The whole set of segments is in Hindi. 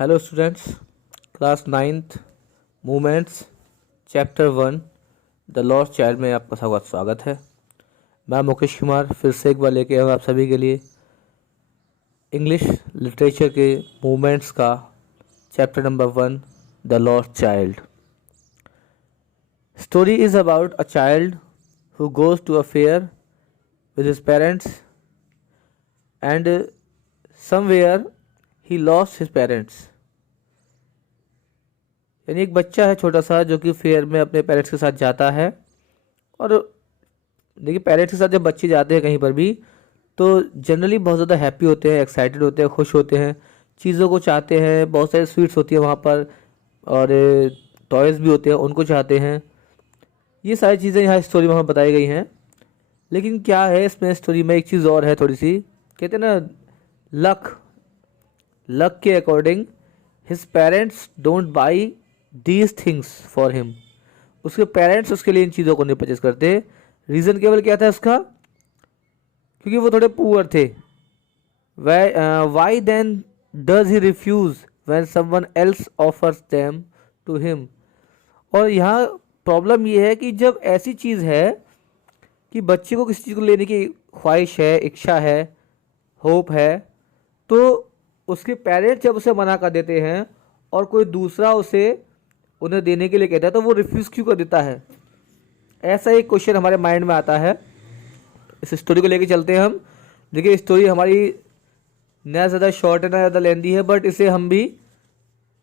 Hello students, class ninth movements chapter 1 the lost child में आपका स्वागत है। मैं मुकेश कुमार फिर से एक बार लेके आऊँ आप सभी के लिए इंग्लिश लिटरेचर के मूवमेंट्स का chapter number 1 the lost child. Story is about a child who goes to a fair with his parents and somewhere he lost his parents। यानी एक बच्चा है छोटा सा जो कि फेयर में अपने पेरेंट्स के साथ जाता है। और देखिए, पेरेंट्स के साथ जब बच्चे जाते हैं कहीं पर भी तो जनरली बहुत ज़्यादा हैप्पी होते हैं, एक्साइटेड होते हैं, खुश होते हैं, चीज़ों को चाहते हैं, बहुत सारे स्वीट्स होती है वहाँ पर और टॉयज़ भी होते हैं, उनको चाहते हैं। ये सारी चीज़ें यहाँ स्टोरी में हमें बताई गई हैं। लेकिन क्या है इसमें स्टोरी में एक चीज़ और है थोड़ी सी, कहते हैं ना लक के according his parents don't buy these things for him. उसके पेरेंट्स उसके लिए इन चीज़ों को नहीं परचेज करते। रीज़न केवल क्या था उसका, क्योंकि वो थोड़े पुअर थे। Why then does he refuse when someone else offers them to him. और यहाँ प्रॉब्लम ये है कि जब ऐसी चीज़ है कि बच्चे को किसी चीज़ को लेने की ख्वाहिश है, इच्छा है, होप है, तो उसके पेरेंट्स जब उसे मना कर देते हैं और कोई दूसरा उसे उन्हें देने के लिए कहता है तो वो रिफ्यूज़ क्यों कर देता है। ऐसा एक क्वेश्चन हमारे माइंड में आता है। इस स्टोरी को लेके चलते हैं हम। देखिए, स्टोरी हमारी ना ज़्यादा शॉर्ट है ना ज़्यादा लेंदी है, बट इसे हम भी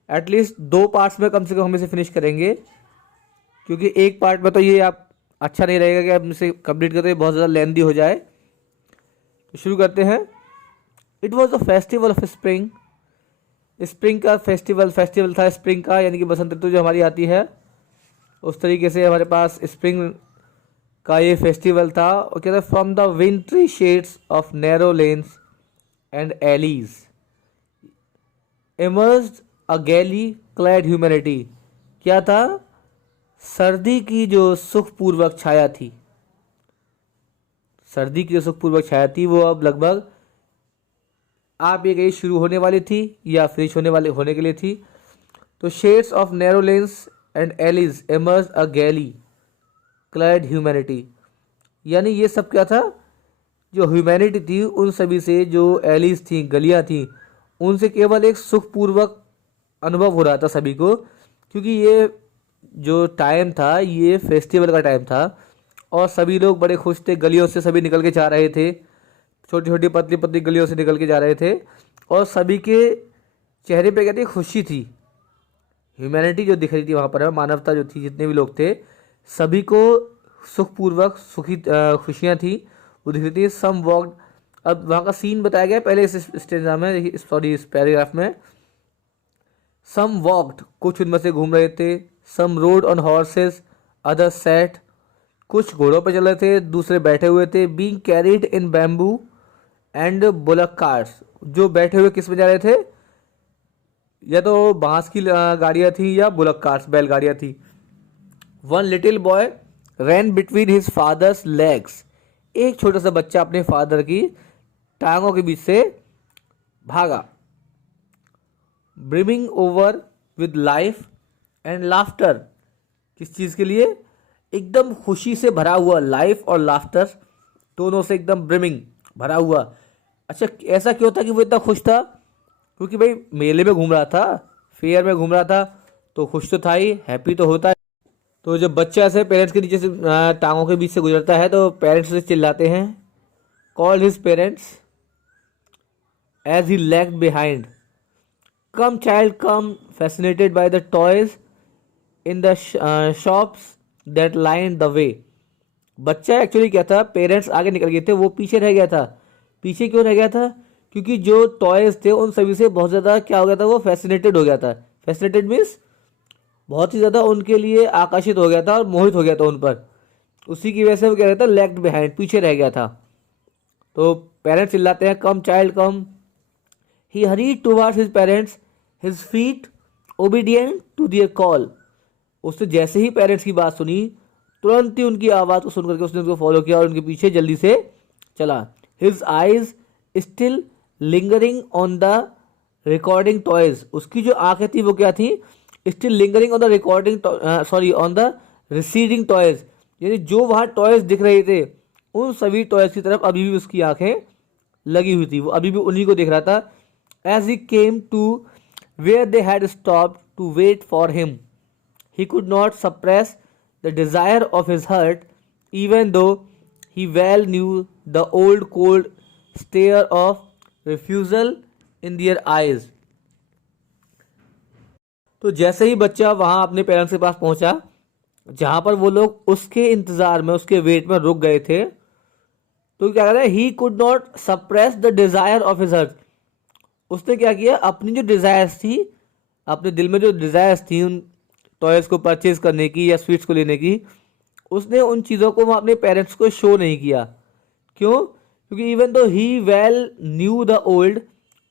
एटलीस्ट 2 पार्ट्स में कम से कम हम इसे फिनिश करेंगे, क्योंकि एक पार्ट में तो ये आप अच्छा नहीं रहेगा कि आप इसे कंप्लीट करते बहुत ज़्यादा लेंदी हो जाए। तो शुरू करते हैं। It was a festival of spring. Spring का फेस्टिवल था स्प्रिंग का, यानी कि बसंत ऋतु जो हमारी आती है उस तरीके से हमारे पास स्प्रिंग का ये फेस्टिवल था। और कहते हैं from the wintry shades of narrow lanes and alleys emerged a gaily clad humanity. क्या था? सर्दी की जो सुखपूर्वक छाया थी, सर्दी की जो सुखपूर्वक छाया थी वो अब लगभग आप ये कहीं शुरू होने वाली थी या फिनिश होने के लिए थी। तो shades of narrow lanes and alleys emerge a gaily clad humanity, यानी ये सब क्या था? जो ह्यूमैनिटी थी उन सभी से, जो एलीज थी, गलियां थी, उनसे केवल एक सुखपूर्वक अनुभव हो रहा था सभी को, क्योंकि ये जो टाइम था ये फेस्टिवल का टाइम था और सभी लोग बड़े खुश थे। गलियों से सभी निकल के जा रहे थे, छोटी छोटी पतली पतली गलियों से निकल के जा रहे थे और सभी के चेहरे पे क्या थी? खुशी थी। ह्यूमैनिटी जो दिख रही थी वहाँ पर, मानवता जो थी, जितने भी लोग थे सभी को सुखपूर्वक खुशियाँ थी वो दिख रही थी। सम वॉक्ड, अब वहाँ का सीन बताया गया पहले इस स्टेंजा में, सॉरी इस पैराग्राफ में। सम वॉक्ड, कुछ उनमें से घूम रहे थे। Some rode on horses, other sat, कुछ घोड़ों पर चल रहे थे, दूसरे बैठे हुए थे। Being carried in bamboo and bullock cars, जो बैठे हुए किस में जा रहे थे? या तो बांस की गाड़ियाँ थी या बुलक कार्स, बैलगाड़ियाँ थी। वन लिटिल बॉय रैन बिटवीन हिज फादर्स लेग्स, एक छोटा सा बच्चा अपने फादर की टांगों के बीच से भागा। Brimming over with life and laughter, किस चीज़ के लिए? एकदम खुशी से भरा हुआ, लाइफ और लाफ्टर दोनों से एकदम ब्रिमिंग, भरा हुआ। अच्छा, ऐसा क्यों था कि वो इतना खुश था? क्योंकि भाई मेले में घूम रहा था, फेयर में घूम रहा था, तो खुश तो था ही, हैप्पी तो होता है। तो जब बच्चा ऐसे पेरेंट्स के नीचे से टांगों के बीच से गुजरता है तो पेरेंट्स उसे चिल्लाते हैं। Call his parents as he lagged behind. Come child come, fascinated by the toys in the shops that line the way. बच्चा एक्चुअली क्या था, पेरेंट्स आगे निकल गए थे, वो पीछे रह गया था। पीछे क्यों रह गया था? क्योंकि जो टॉयज थे उन सभी से बहुत ज़्यादा क्या हो गया था, वो फैसिनेटेड हो गया था। फैसिनेटेड मीन्स बहुत ही ज़्यादा उनके लिए आकर्षित हो गया था और मोहित हो गया था उन पर। उसी की वजह से वो क्या रहता, लैग्ड बिहाइंड, पीछे रह गया था। तो पेरेंट्स चिल्लाते हैं come child come. He hurried towards his parents, his feet obedient to their call. उसने जैसे ही पेरेंट्स की बात सुनी तुरंत ही उनकी आवाज़ को सुन करके उसने उनको फॉलो किया और उनके पीछे जल्दी से चला। His eyes still lingering on the recording toys, उसकी जो आंखें थी वो क्या थी, still lingering on the recording, sorry on the receding toys, यानी जो वहाँ टॉयज दिख रहे थे उन सभी टॉयज की तरफ अभी भी उसकी आंखें लगी हुई थी, वो अभी भी उन्हीं को देख रहा था. As he came to where they had stop to wait for him, he could not suppress the desire of his heart, even though he well knew the old cold stare of refusal in their eyes. तो जैसे ही बच्चा वहां अपने पेरेंट्स के पास पहुंचा, जहां पर वो लोग उसके इंतजार में, उसके वेट में रुक गए थे, तो क्या कर रहा है, he could not suppress the desire of his heart. उसने क्या किया, अपनी जो डिजायर्स थी, अपने दिल में जो डिजायर्स थी उन टॉयज को परचेज करने की या स्वीट्स को लेने की, उसने उन चीज़ों को अपने पेरेंट्स को शो नहीं किया. क्यों? क्योंकि even though he well knew the old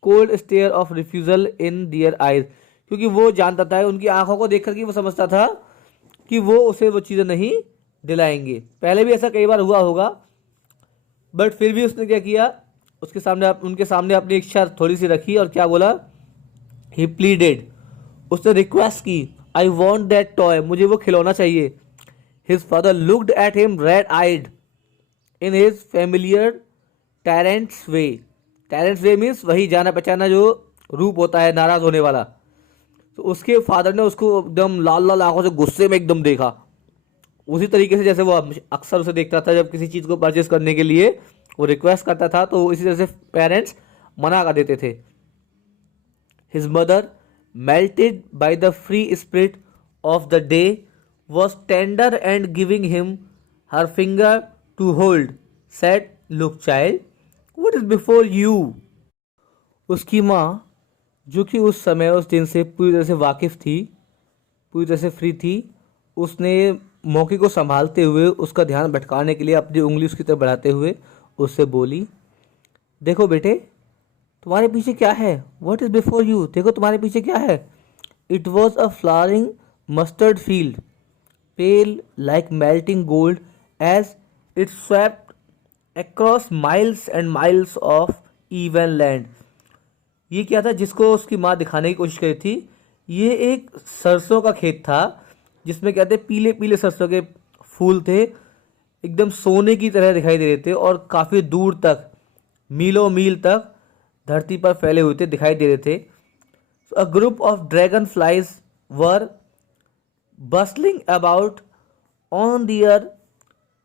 cold stare of refusal in their eyes, क्योंकि वो जानता था, उनकी आंखों को देखकर कि वो समझता था कि वो उसे वो चीज़ें नहीं दिलाएंगे. पहले भी ऐसा कई बार हुआ होगा, बट फिर भी उसने क्या किया, उसके सामने, उनके सामने अपनी इच्छा थोड़ी सी रखी और क्या बोला, ही प्लीडेड, उसने रिक्वेस्ट की, आई वॉन्ट दैट टॉय, मुझे वो खिलौना चाहिए. His father looked at him red eyed in his familiar tyrant's way. Tyrant's way means वही जाना पहचाना जो रूप होता है नाराज होने वाला. तो उसके फादर ने उसको एकदम लाल लाल आंखों से गुस्से में एकदम देखा, उसी तरीके से जैसे वो अक्सर उसे देखता था जब किसी चीज़ को परचेज करने के लिए वो रिक्वेस्ट करता था, तो इसी तरह से पेरेंट्स मना कर देते थे. His mother, melted by the free spirit of the day, was tender and giving him her finger to hold, said, look child, what is before you. उसकी माँ, जो कि उस समय उस दिन से पूरी तरह से वाकिफ़ थी, पूरी तरह से फ्री थी, उसने मौके को संभालते हुए उसका ध्यान भटकाने के लिए अपनी उंगली उसकी तरफ बढ़ाते हुए उससे बोली, देखो बेटे तुम्हारे पीछे क्या है, वट इज़ बिफोर यू, देखो तुम्हारे पीछे क्या है. It was a flowering mustard field, pale like melting gold as it swept across miles and miles of even land. ये क्या था जिसको उसकी माँ दिखाने की कोशिश करी थी, ये एक सरसों का खेत था जिसमें क्या थे, पीले पीले सरसों के फूल थे, एकदम सोने की तरह दिखाई दे रहे थे और काफ़ी दूर तक, मीलों मील तक धरती पर फैले हुए थे, दिखाई दे रहे थे. A group of dragon flies were bustling about on their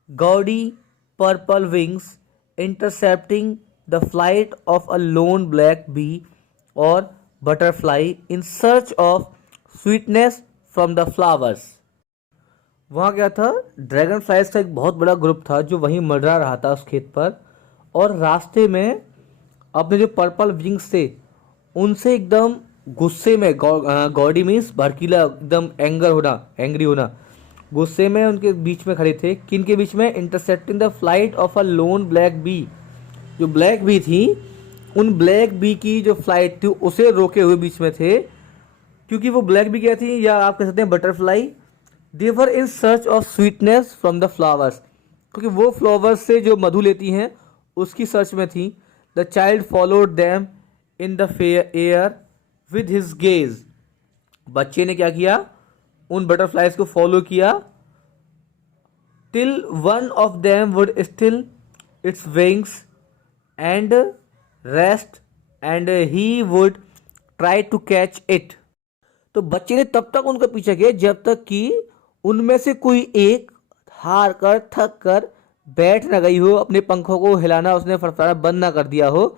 gaudy purple wings, intercepting the flight of a lone black bee or butterfly in search of sweetness from the flowers. वहाँ क्या था, ड्रैगन फ्लाइज का एक बहुत बड़ा ग्रुप था जो वहीं मंडरा रहा था उस खेत पर, और रास्ते में अपने जो पर्पल विंग्स थे उनसे एकदम गुस्से में, गॉडी मीन्स भड़कीला, एकदम एंग्री होना, गुस्से में उनके बीच में खड़े थे. किन के बीच में, intercepting the flight of a lone black bee, जो ब्लैक बी थी उन ब्लैक बी की जो फ्लाइट थी उसे रोके हुए बीच में थे, क्योंकि वो ब्लैक बी क्या थी, या आप कह सकते हैं butterfly, they were in search of sweetness from the flowers, क्योंकि वो फ्लावर्स से जो मधु लेती हैं उसकी सर्च में थी. The child followed them in the air with his gaze, बच्चे ने क्या किया, उन बटरफ्लाइज को फॉलो किया, till one of them would still its wings and rest and he would try to catch it. तो बच्चे ने तब तक उनका पीछा किया जब तक कि उनमें से कोई एक हार कर, थक कर बैठ न गई हो, अपने पंखों को हिलाना उसने फड़फड़ाना बंद ना कर दिया हो,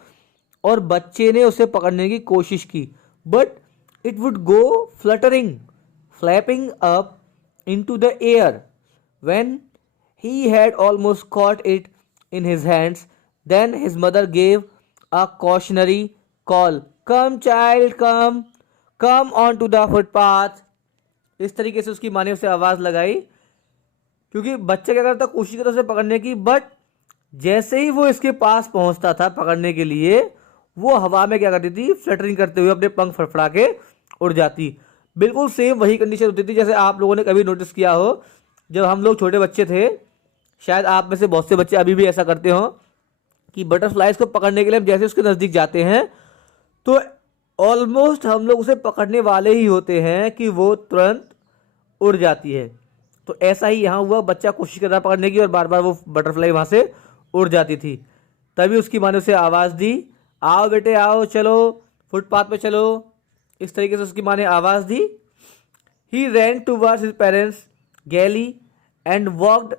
और बच्चे ने उसे पकड़ने की कोशिश की, but it would go fluttering flapping up into the air. When he had almost caught it in his hands, then his mother gave a cautionary call, come child come, come on to the footpath. इस तरीके से उसकी माँ ने उसे आवाज़ लगाई, क्योंकि बच्चा क्या करता, कोशिश करता उसे पकड़ने की, बट जैसे ही वो इसके पास पहुंचता था पकड़ने के लिए, वो हवा में क्या करती थी, फ्लटरिंग करते हुए अपने पंख फड़फड़ा के उड़ जाती. बिल्कुल सेम वही कंडीशन होती थी जैसे आप लोगों ने कभी नोटिस किया हो जब हम लोग छोटे बच्चे थे, शायद आप में से बहुत से बच्चे अभी भी ऐसा करते हो कि बटरफ्लाइज को पकड़ने के लिए हम जैसे उसके नज़दीक जाते हैं तो ऑलमोस्ट हम लोग उसे पकड़ने वाले ही होते हैं कि वो तुरंत उड़ जाती है। तो ऐसा ही यहाँ हुआ, बच्चा कोशिश कर रहा पकड़ने की और बार बार वो बटरफ्लाई वहाँ से उड़ जाती थी। तभी उसकी माँ ने उसे आवाज़ दी, आओ बेटे आओ, चलो फुटपाथ पे चलो। इस तरीके से उसकी माँ ने आवाज़ दी। He ran towards his parents gaily and walked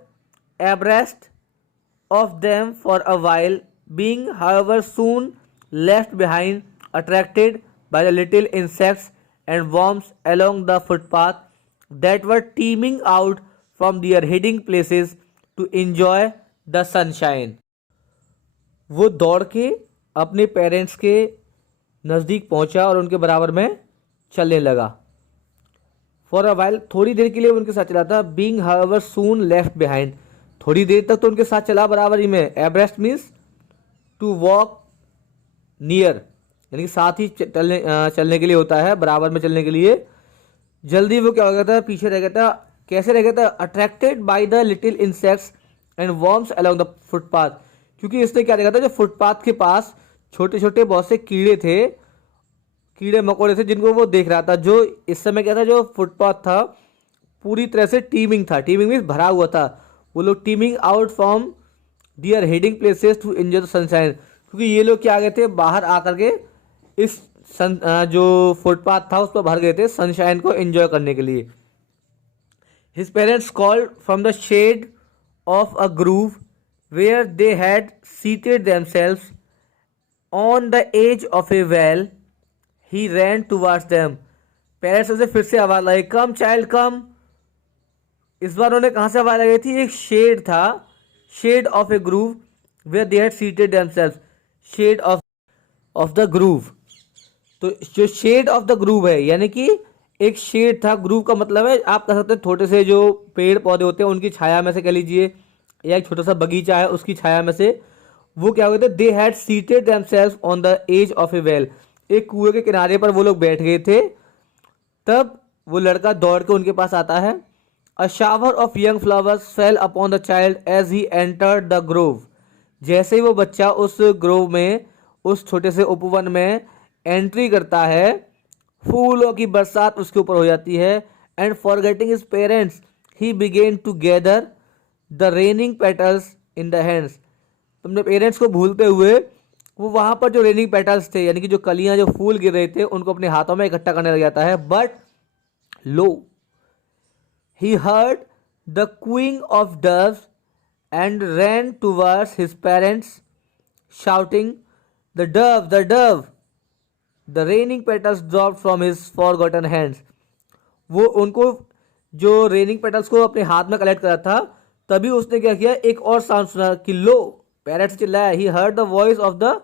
abreast of them for a while, being however soon left behind, attracted by the little insects and worms along the footpath that were teeming out from their hiding places to enjoy the sunshine. वो दौड़ के अपने पेरेंट्स के नज़दीक पहुंचा और उनके बराबर में चलने लगा। फॉर अ वाइल, थोड़ी देर के लिए उनके साथ चला था। बींग हाउएवर सून लेफ्ट बिहाइंड, थोड़ी देर तक तो उनके साथ चला बराबरी में। एब्रेस्ट मीन्स टू वॉक नियर, यानी कि साथ ही चलने के लिए होता है, बराबर में चलने के लिए। जल्दी वो क्या हो गया था, पीछे रह गया था। कैसे रह गया था? Attracted by the little insects and worms along the footpath, क्योंकि इसने क्या देखा था, जो फुटपाथ के पास छोटे छोटे बहुत से कीड़े थे, कीड़े मकोड़े थे, जिनको वो देख रहा था। जो इस समय क्या था, जो फुटपाथ था पूरी तरह से टीमिंग था। टीमिंग मीन्स भरा हुआ था। वो लोग teeming out from their hiding places to enjoy the sunshine, क्योंकि ये लोग क्या आ गए थे, बाहर आकर के इस जो फुटपाथ था उस पर भर गए थे सनशाइन को एंजॉय करने के लिए। His parents called from the shade of a grove where they had seated themselves on the edge of a well. He ran towards them. Parents से फिर से आवाज आई, कम चाइल्ड कम। इस बार उन्होंने कहाँ से आवाज लगाई थी? एक शेड था, shade of a grove where they had seated themselves, shade of the grove. तो जो शेड ऑफ द ग्रूव है, यानी कि एक शेड था। ग्रूव का मतलब है, आप कह सकते हैं छोटे से जो पेड़ पौधे होते हैं उनकी छाया में से कह लीजिए, या एक छोटा सा बगीचा है उसकी छाया में से। वो क्या हुए थे? They had seated themselves on the edge of a well, एक कुएं के किनारे पर वो लोग बैठ गए थे। तब वो लड़का दौड़ के उनके पास आता है। A shower of young flowers fell upon the child as he entered the grove. जैसे ही वो बच्चा उस ग्रोव में, उस छोटे से उपवन में एंट्री करता है, फूलों की बरसात उसके ऊपर हो जाती है। And forgetting his parents he began to gather the raining petals in the hands. तुमने पेरेंट्स को भूलते हुए वो वहां पर जो रेनिंग पेटल्स थे, यानी कि जो कलियां, जो फूल गिर रहे थे, उनको अपने हाथों में इकट्ठा करने लग जाता है। But lo, he heard the cooing of doves and ran towards his parents shouting, the dove, the dove. The raining petals dropped from his forgotten hands. वो उनको जो रेनिंग पेटल्स को अपने हाथ में कलेक्ट करा था, तभी उसने क्या किया, एक और साउंड सुना कि लो, पैरेट से चिल्लाया। ही heard the voice of the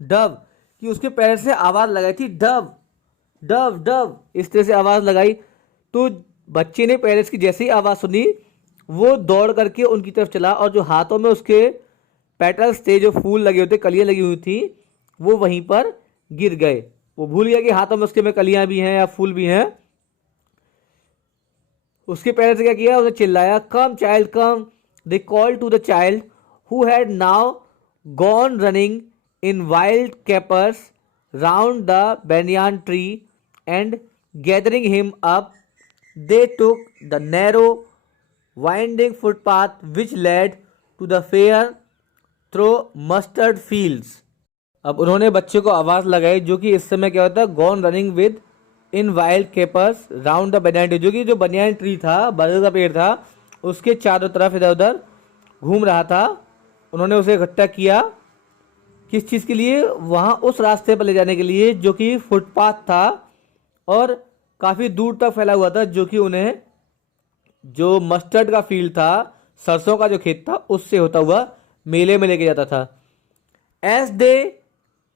Dove, कि उसके पैरेट से आवाज लगाई थी, डव डव डव, इस तरह से आवाज लगाई। तो बच्चे ने पैरेट्स की जैसे ही आवाज सुनी, वो दौड़ करके उनकी तरफ चला और जो हाथों में उसके पेटल्स थे, जो फूल लगे हुए थे, कलियां लगी हुई थी, वो वहीं पर गिर गए। वो भूल गया कि हाथों में उसके में कलियां भी हैं या फूल भी हैं। उसके पेरेंट्स ने क्या किया, उन्हें चिल्लाया, come child come. They call to the child who had now gone running in wild capers round the banyan tree and gathering him up they took the narrow winding footpath which led to the fair through mustard fields. अब उन्होंने बच्चे को आवाज लगाई, जो कि इस समय क्या होता है, gone running with in wild keepers round the banyan tree, जो कि जो बनियान ट्री था, बरगद का पेड़ था, उसके चारों तरफ इधर उधर घूम रहा था। उन्होंने उसे इकट्ठा किया, किस चीज़ के लिए? वहाँ उस रास्ते पर ले जाने के लिए जो कि फुटपाथ था और काफ़ी दूर तक फैला हुआ था, जो कि उन्हें जो मस्टर्ड का फील्ड था, सरसों का जो खेत था, उससे होता हुआ मेले में लेके जाता था। As they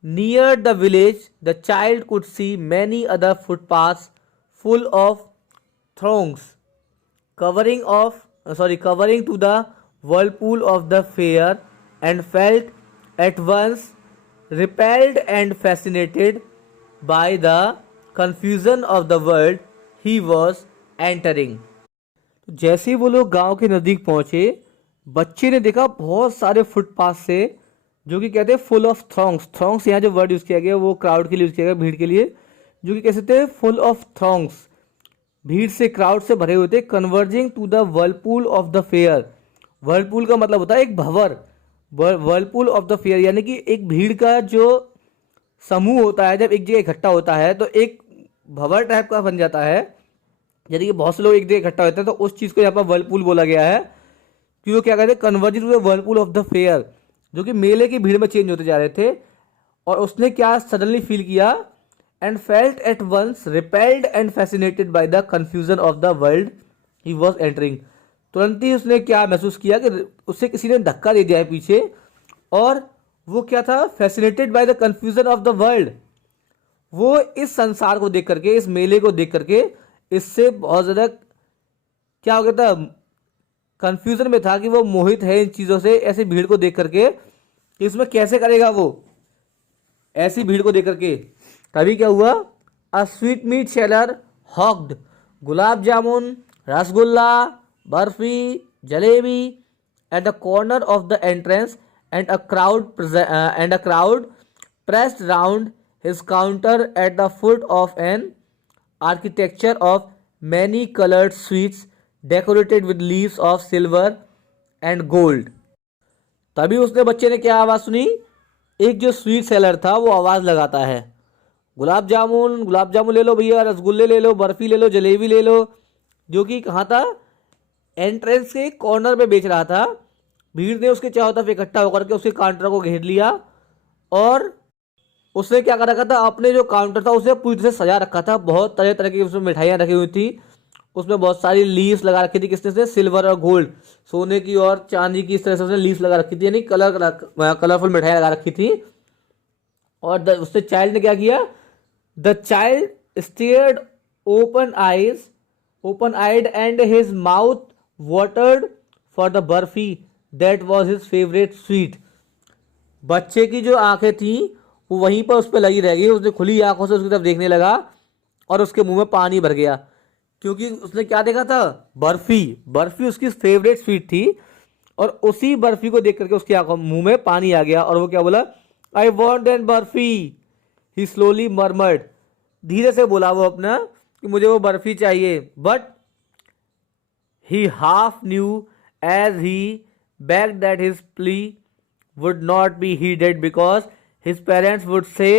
near the village the child could see many other footpaths full of throngs covering to the whirlpool of the fair, and felt at once repelled and fascinated by the confusion of the world he was entering. जैसे ही वो लोग गांव के नज़दीक पहुंचे, बच्चे ने देखा बहुत सारे फुटपाथ से जो कि कहते हैं फुल ऑफ थ्रॉन्ग्स। थ्रॉन्ग्स यहाँ जो वर्ड यूज़ किया गया वो क्राउड के लिए यूज़ किया गया, भीड़ के लिए, जो कि कह सकते हैं फुल ऑफ थ्रॉन्ग्स, भीड़ से, क्राउड से भरे हुए थे। Converging to the whirlpool of the fair. Whirlpool का मतलब होता है एक भंवर, वर्लपूल ऑफ द फेयर यानी कि एक भीड़ का जो समूह होता है जब एक जगह इकट्ठा होता है तो एक भंवर टाइप का बन जाता है, यानी कि बहुत से लोग एक जगह इकट्ठा होते हैं, तो उस चीज़ को यहाँ पर वर्लपूल बोला गया है कि वो क्या कहते हैं, converging to the whirlpool of the fair, जो कि मेले की भीड़ में चेंज होते जा रहे थे। और उसने क्या सडनली फील किया, and felt at once repelled and fascinated by the confusion of the world he was entering. तुरंत ही उसने क्या महसूस किया कि उसे किसी ने धक्का दे दिया है पीछे, और वो क्या था, fascinated by the confusion of the world. वो इस संसार को देख करके, इस मेले को देख करके इससे बहुत ज़्यादा क्या हो गया था, कंफ्यूजन में था कि वो मोहित है इन चीज़ों से, ऐसी भीड़ को देख करके कि इसमें कैसे करेगा वो, ऐसी भीड़ को देख करके। तभी क्या हुआ, a sweet meat seller hawked gulab jamun, rasgulla, barfi, jalebi at the corner of the entrance and a crowd pressed round his counter at the foot of an architecture of many colored sweets decorated with leaves of silver and gold। तभी उसने बच्चे ने क्या आवाज़ सुनी, एक जो स्वीट सेलर था वो आवाज़ लगाता है, गुलाब जामुन ले लो भैया, रसगुल्ले ले लो, बर्फ़ी ले लो, जलेबी ले लो, जो कि कहाँ था, एंट्रेंस के कॉर्नर पे बेच रहा था। भीड़ ने उसके चारों तरफ इकट्ठा होकर के उसके काउंटर को घेर लिया, और उसने क्या कर रखा था, अपने जो काउंटर था उसे पूरी तरह से सजा रखा था, बहुत तरह तरह की उसमें मिठाइयाँ रखी हुई थी, उसमें बहुत सारी लीव्स लगा रखी थी, किसने से, सिल्वर और गोल्ड, सोने की और चांदी की, इस तरह से उसने लीव्स लगा रखी थी, यानी कलरफुल मिठाइयाँ लगा रखी थी। और उससे चाइल्ड ने क्या किया, the child stared open eyed and his mouth watered for the burfi that was his favourite sweet. बच्चे की जो आंखें थी वो वहीं पर उस पर लगी रह गई, उसने खुली आंखों से उसकी तरफ देखने लगा और उसके मुंह में पानी भर गया, क्योंकि उसने क्या देखा था, बर्फी उसकी फेवरेट स्वीट थी, और उसी बर्फी को देख करके उसकी आंखों मुंह में पानी आ गया, और वो क्या बोला, I want an barfi, he slowly murmured, धीरे से बोला वो अपना कि मुझे वो बर्फी चाहिए। But he half knew as he begged that his plea would not be heeded because his parents would say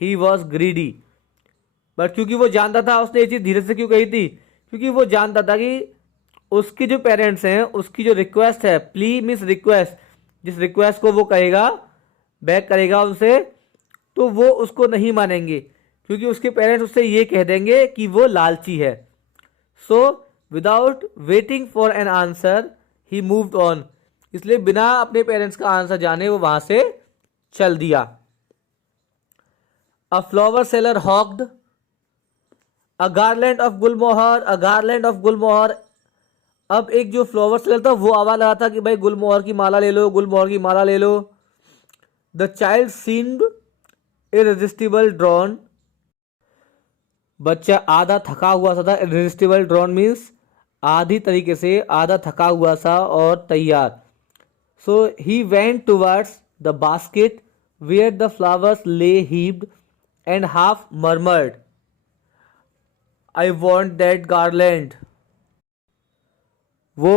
he was greedy। But क्योंकि वो जानता था, उसने ये चीज़ धीरे से क्यों कही थी, क्योंकि वो जानता था कि उसके जो पेरेंट्स हैं, उसकी जो रिक्वेस्ट है, प्ली मीन्स रिक्वेस्ट, जिस रिक्वेस्ट को वो कहेगा, बैक करेगा उनसे, तो वो उसको नहीं मानेंगे, क्योंकि उसके पेरेंट्स उससे ये कह देंगे कि वो लालची है। सो without waiting for an answer he moved on, इसलिए बिना अपने पेरेंट्स का आंसर जाने वो वहां से चल दिया। A flower seller hawked a garland of gulmohar. अब एक जो फ्लावर सेलर था वो आवाज लगा था कि भाई गुलमोहर की माला ले लो, द चाइल्ड सीम्ड इररेजिस्टिबल ड्रॉन। बच्चा आधा थका हुआ सा था, इररेजिस्टिबल ड्रॉन मीन्स आधी तरीके से, आधा थका हुआ सा और तैयार। So he went towards the basket where the flowers lay heaped and half murmured, I want that garland। वो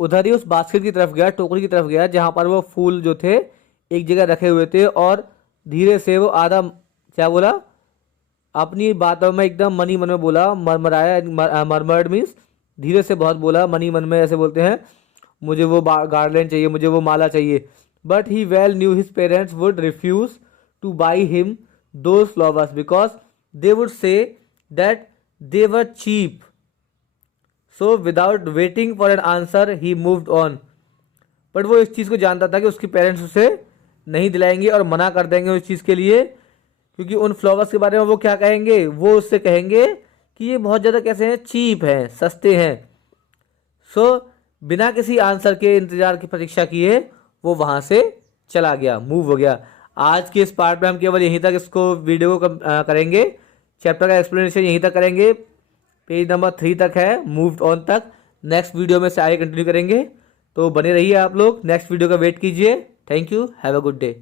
उधर ही उस बास्केट की तरफ गया, टोकरी की तरफ गया, जहां पर वो फूल जो थे एक जगह रखे हुए थे, और धीरे से वो आधा क्या बोला, अपनी बातों में एकदम मनी मन में बोला, मरमराया, मरमर्ड मीन्स धीरे से बहुत बोला, मनी मन में ऐसे बोलते हैं, मुझे वो गार्लैंड चाहिए, मुझे वो माला चाहिए। But he well knew his parents would refuse to buy him those flowers because they would say that they were cheap. So without waiting for an answer he moved on. But वो इस चीज़ को जानता था कि उसके पेरेंट्स उसे नहीं दिलाएंगे और मना कर देंगे उस चीज़ के लिए, क्योंकि उन फ्लावर्स के बारे में वो क्या कहेंगे, वो उससे कहेंगे कि ये बहुत ज़्यादा कैसे हैं, चीप हैं, सस्ते हैं। सो बिना किसी आंसर के इंतजार की प्रतीक्षा किए वो वहां से चला गया, मूव हो गया। आज के इस पार्ट में हम केवल यहीं तक इसको वीडियो को करेंगे, चैप्टर का एक्सप्लेनेशन यहीं तक करेंगे, पेज नंबर 3 तक है, मूव्ड ऑन तक। नेक्स्ट वीडियो में से आगे कंटिन्यू करेंगे, तो बने रहिए आप लोग, नेक्स्ट वीडियो का वेट कीजिए। Thank you, have a good day.